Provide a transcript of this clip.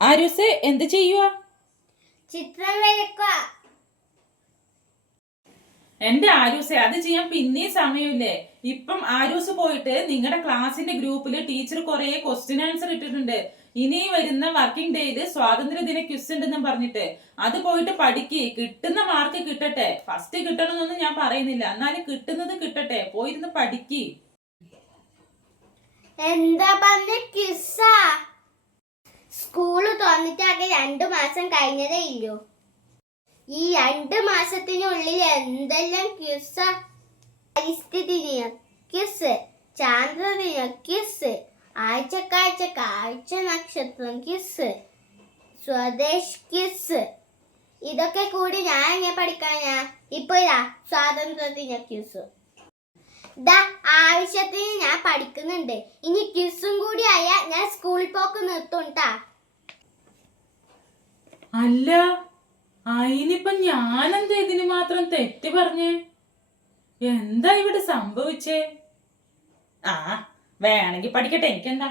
ആരൂസ് എന്ത് ചെയ്യുക? ചിത്രം വരയ്ക്കുക. എന്റെ ആരൂസെ, അത് ചെയ്യാൻ പിന്നെ സമയമില്ലേ? ഇപ്പം ആരൂസ് പോയിട്ട് നിങ്ങളുടെ ക്ലാസിന്റെ ഗ്രൂപ്പിൽ ടീച്ചർ കുറെ ക്വസ്റ്റ്യൻ ആൻസർ ഇട്ടിട്ടുണ്ട്. ഇനി വരുന്ന വർക്കിംഗ് ഡേയില് സ്വാതന്ത്ര്യദിന ക്വിസ് ഉണ്ടെന്നും പറഞ്ഞിട്ട് അത് പോയിട്ട് പഠിക്ക്. കിട്ടുന്ന മാർക്ക് കിട്ടട്ടെ. ഫസ്റ്റ് കിട്ടണമെന്നൊന്നും ഞാൻ പറയുന്നില്ല, എന്നാലും കിട്ടുന്നത് കിട്ടട്ടെ. പോയിരുന്ന് പഠിക്ക്. എന്താ പറഞ്ഞ ക്വിസാ? സ്കൂള് തുറന്നിട്ടാകെ 2 മാസം കഴിഞ്ഞതേ ഇല്ലൂ. ഈ 2 മാസത്തിനുള്ളിൽ എന്തെല്ലാം ക്വിസാ? പരിസ്ഥിതി ദിന ക്വിസ്, ചാന്ദ്രദിന ക്വിസ്, ആഴ്ചക്കാഴ്ച കാഴ്ച നക്ഷത്രം ക്വിസ്, സ്വദേശ് ക്വിസ്. ഇതൊക്കെ കൂടി ഞാൻ എങ്ങനെ പഠിക്കാനാ? ഇപ്പൊ സ്വാതന്ത്ര്യദിന ക്വിസ്. ആവശ്യത്തിന് ഞാൻ പഠിക്കുന്നുണ്ട്. ഇനി ക്വിസും കൂടി ആയാൽ ഞാൻ സ്കൂളിൽ പോക്ക് നിർത്തുണ്ടാ. അല്ല, അതിനിപ്പം ഞാനെന്താ ഇതിന് മാത്രം തെറ്റ് പറഞ്ഞേ? എന്താ ഇവിടെ സംഭവിച്ചേ? വേണമെങ്കിൽ പഠിക്കട്ടെ, എനിക്കെന്താ.